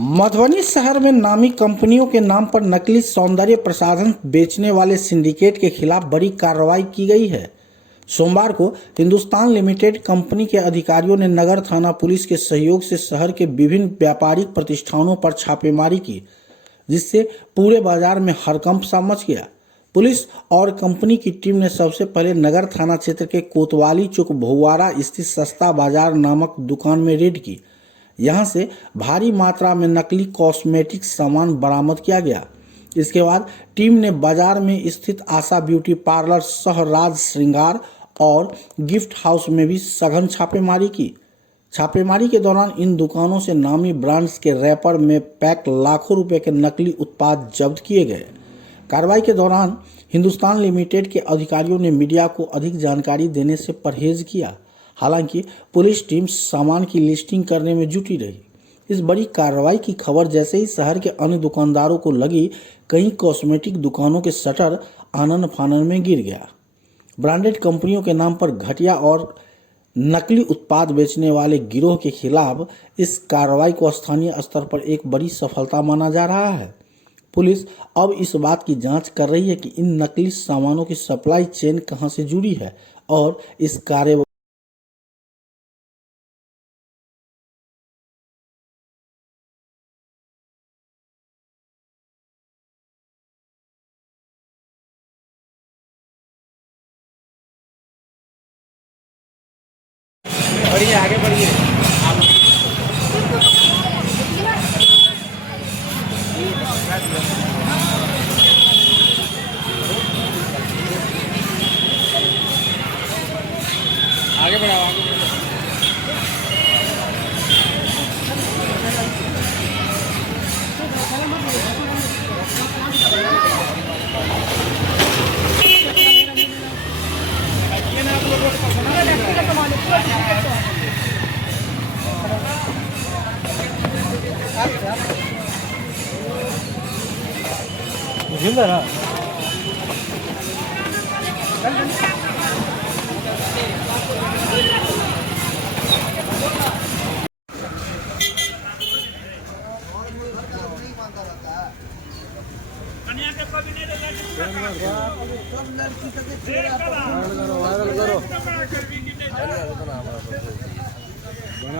मधुबनी शहर में नामी कंपनियों के नाम पर नकली सौंदर्य प्रसाधन बेचने वाले सिंडिकेट के खिलाफ बड़ी कार्रवाई की गई है। सोमवार को हिंदुस्तान लिमिटेड कंपनी के अधिकारियों ने नगर थाना पुलिस के सहयोग से शहर के विभिन्न व्यापारिक प्रतिष्ठानों पर छापेमारी की, जिससे पूरे बाजार में हड़कंप सा मच गया। पुलिस और कंपनी की टीम ने सबसे पहले नगर थाना क्षेत्र के कोतवाली चौक भुआरा स्थित सस्ता बाजार नामक दुकान में रेड की। यहां से भारी मात्रा में नकली कॉस्मेटिक सामान बरामद किया गया। इसके बाद टीम ने बाजार में स्थित आशा ब्यूटी पार्लर सह राज श्रृंगार और गिफ्ट हाउस में भी सघन छापेमारी की। छापेमारी के दौरान इन दुकानों से नामी ब्रांड्स के रैपर में पैक लाखों रुपए के नकली उत्पाद जब्त किए गए। कार्रवाई के दौरान हिंदुस्तान लिमिटेड के अधिकारियों ने मीडिया को अधिक जानकारी देने से परहेज किया। हालांकि पुलिस टीम सामान की लिस्टिंग करने में जुटी रही। इस बड़ी कार्रवाई की खबर जैसे ही शहर के अन्य दुकानदारों को लगी, कई कॉस्मेटिक दुकानों के शटर आनन फानन में गिर गया। ब्रांडेड कंपनियों के नाम पर घटिया और नकली उत्पाद बेचने वाले गिरोह के खिलाफ इस कार्रवाई को स्थानीय स्तर पर एक बड़ी सफलता माना जा रहा है। पुलिस अब इस बात की जांच कर रही है कि इन नकली सामानों की सप्लाई चेन कहां से जुड़ी है और इस कार्य बढ़िए आगे बढ़िए। आगे बढ़ाओ आगे बढ़ाओ। जिंदा ना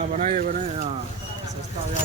बनाइए बनाइए। हाँ सस्ता हो गया।